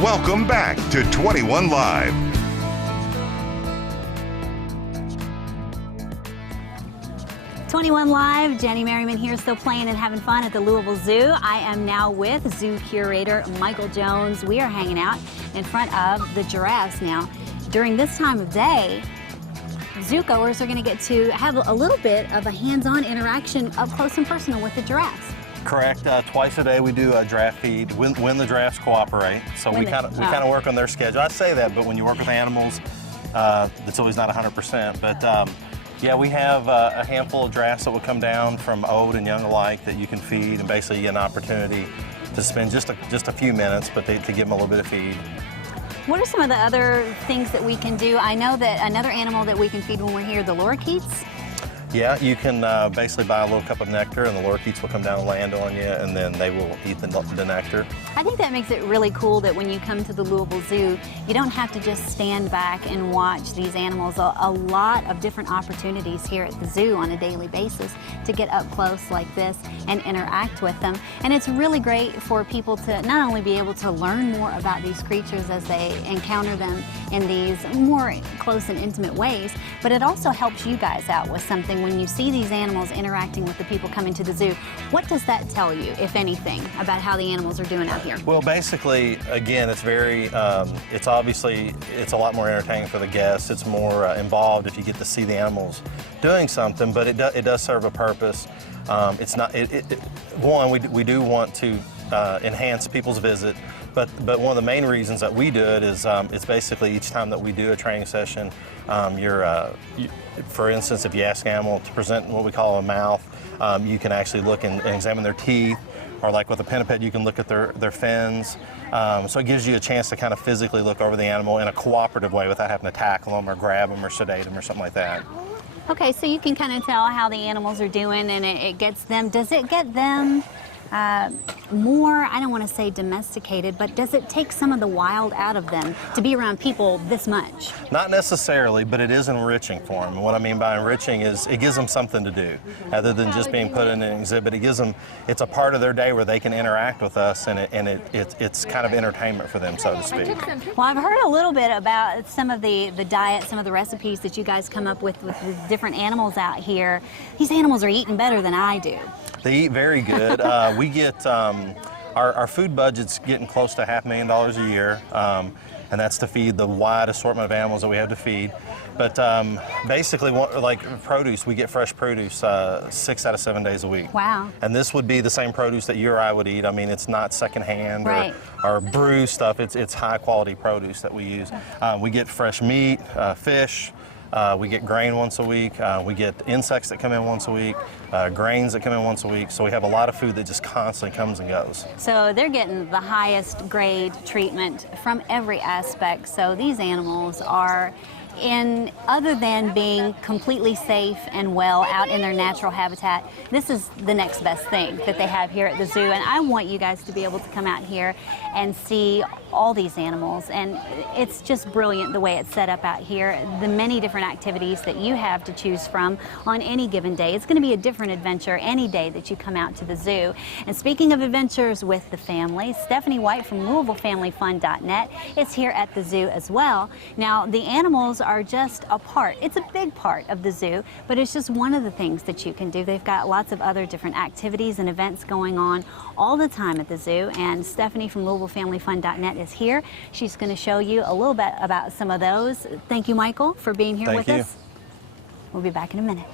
Welcome back to 21 Live. Live, Jenny Merriman here, still playing and having fun at the Louisville Zoo. I am now with zoo curator Michael Jones. We are hanging out in front of the giraffes now. During this time of day, zoogoers are going to get to have a little bit of a hands-on interaction up close and personal with the giraffes. Correct. Twice a day we do a giraffe feed when the giraffes cooperate. So we kind of work on their schedule. I say that, but when you work with animals, it's always not 100%. But yeah, we have a handful of giraffes that will come down from old and young alike that you can feed, and basically get an opportunity to spend just a few minutes, but to give them a little bit of feed. What are some of the other things that we can do? I know that another animal that we can feed when we're here, the lorikeets. Yeah, you can basically buy a little cup of nectar, and the lorikeets will come down and land on you, and then they will eat the nectar. I think that makes it really cool that when you come to the Louisville Zoo, you don't have to just stand back and watch these animals. A lot of different opportunities here at the zoo on a daily basis to get up close like this and interact with them. And it's really great for people to not only be able to learn more about these creatures as they encounter them in these more close and intimate ways, but it also helps you guys out with something. When you see these animals interacting with the people coming to the zoo, what does that tell you, if anything, about how the animals are doing out here? Well, basically, again, it's very, it's a lot more entertaining for the guests. It's more involved if you get to see the animals doing something, but it does serve a purpose. It's not, one, we do want to enhance people's visit, but one of the main reasons that we do it is it's basically each time that we do a training session, for instance, if you ask an animal to present what we call a mouth, you can actually look and examine their teeth, or like with a pinniped, you can look at their fins. So it gives you a chance to kind of physically look over the animal in a cooperative way without having to tackle them or grab them or sedate them or something like that. Okay, so you can kind of tell how the animals are doing, and it gets them, does it get them more, I don't want to say domesticated, but does it take some of the wild out of them to be around people this much? Not necessarily, but it is enriching for them. And what I mean by enriching is it gives them something to do, other than just being put in an exhibit. It gives them, it's a part of their day where they can interact with us, and it's kind of entertainment for them, so to speak. Well, I've heard a little bit about some of the diet, some of the recipes that you guys come up with the different animals out here. These animals are eating better than I do. They eat very good. We get, our food budget's getting close to $500,000 a year, and that's to feed the wide assortment of animals that we have to feed. But basically, like produce, we get fresh produce 6 out of 7 days a week. Wow. And this would be the same produce that you or I would eat. I mean, it's not secondhand or bruised stuff. It's high quality produce that we use. We get fresh meat, fish. We get grain once a week. We get insects that come in once a week, grains that come in once a week. So we have a lot of food that just constantly comes and goes. So they're getting the highest grade treatment from every aspect. So these animals are, other than being completely safe and well out in their natural habitat, this is the next best thing that they have here at the zoo. And I want you guys to be able to come out here and see all these animals, and it's just brilliant the way it's set up out here. The many different activities that you have to choose from on any given day. It's going to be a different adventure any day that you come out to the zoo. And speaking of adventures with the family, Stephanie White from LouisvilleFamilyFun.net is here at the zoo as well. Now, the animals are just a part. It's a big part of the zoo, but it's just one of the things that you can do. They've got lots of other different activities and events going on all the time at the zoo, and Stephanie from LouisvilleFamilyFun.net is here. She's going to show you a little bit about some of those. Thank you, Michael, for being here with us. We'll be back in a minute.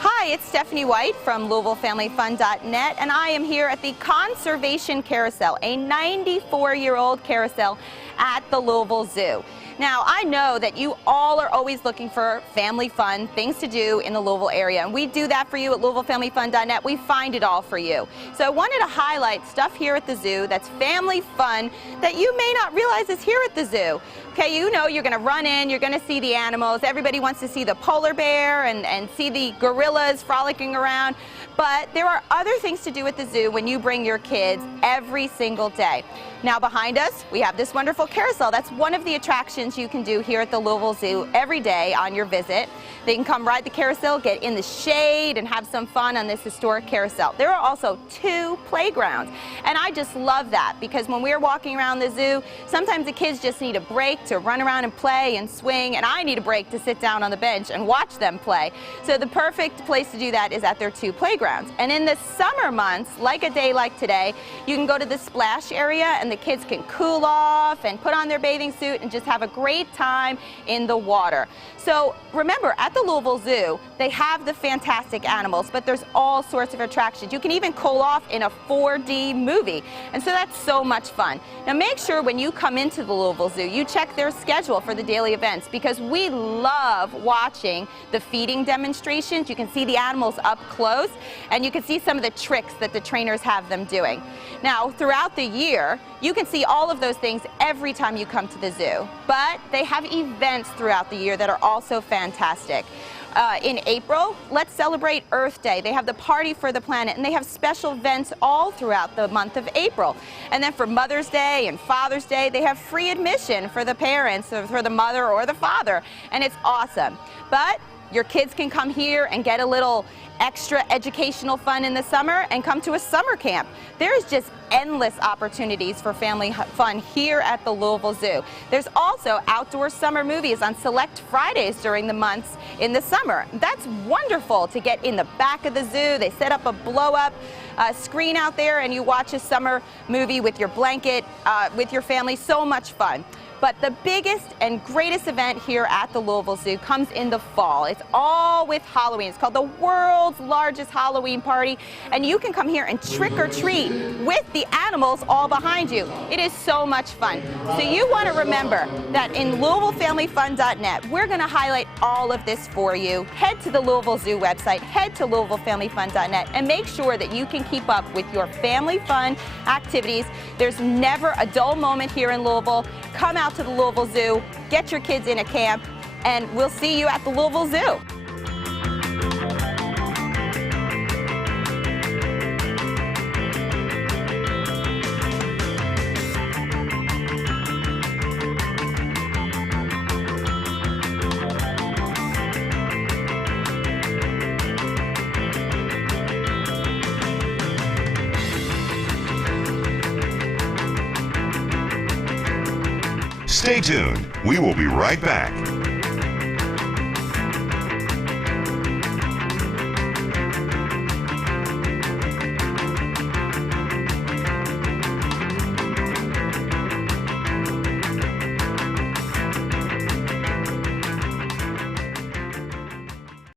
Hi, it's Stephanie White from LouisvilleFamilyFun.net, and I am here at the Conservation Carousel, a 94-year-old carousel at the Louisville Zoo. Now, I know that you all are always looking for family fun, things to do in the Louisville area, and we do that for you at LouisvilleFamilyFun.net. We find it all for you. So I wanted to highlight stuff here at the zoo that's family fun that you may not realize is here at the zoo. Okay, you know you're going to run in, you're going to see the animals. Everybody wants to see the polar bear and see the gorillas frolicking around. But there are other things to do at the zoo when you bring your kids every single day. Now behind us, we have this wonderful carousel. That's one of the attractions you can do here at the Louisville Zoo every day on your visit. They can come ride the carousel, get in the shade, and have some fun on this historic carousel. There are also 2 playgrounds, and I just love that because when we're walking around the zoo, sometimes the kids just need a break to run around and play and swing, and I need a break to sit down on the bench and watch them play. So the perfect place to do that is at their 2 playgrounds. And in the summer months, like a day like today, you can go to the splash area and the kids can cool off and put on their bathing suit and just have a great time in the water. So remember, at the Louisville Zoo, they have the fantastic animals, but there's all sorts of attractions. You can even cool off in a 4D movie, and so that's so much fun. Now make sure when you come into the Louisville Zoo, you check their schedule for the daily events because we love watching the feeding demonstrations. You can see the animals up close, and you can see some of the tricks that the trainers have them doing. Now, throughout the year, you can see all of those things every time you come to the zoo, but they have events throughout the year that are also fantastic. In April, let's celebrate Earth Day. They have the Party for the Planet, and they have special events all throughout the month of April. And then for Mother's Day and Father's Day, they have free admission for the parents, or for the mother or the father, and it's awesome. But your kids can come here and get a little extra educational fun in the summer and come to a summer camp. There's just endless opportunities for family fun here at the Louisville Zoo. There's also outdoor summer movies on select Fridays during the months in the summer. That's wonderful to get in the back of the zoo. They set up a blow-up screen out there and you watch a summer movie with your blanket, with your family. So much fun. But the biggest and greatest event here at the Louisville Zoo comes in the fall. It's all with Halloween. It's called the world's largest Halloween party, and you can come here and trick or treat with the animals all behind you. It is so much fun. So you want to remember that in LouisvilleFamilyFun.net, we're going to highlight all of this for you. Head to the Louisville Zoo website, head to LouisvilleFamilyFun.net, and make sure that you can keep up with your family fun activities. There's never a dull moment here in Louisville. Come out to the Louisville Zoo, get your kids in a camp, and we'll see you at the Louisville Zoo. Stay tuned. We will be right back.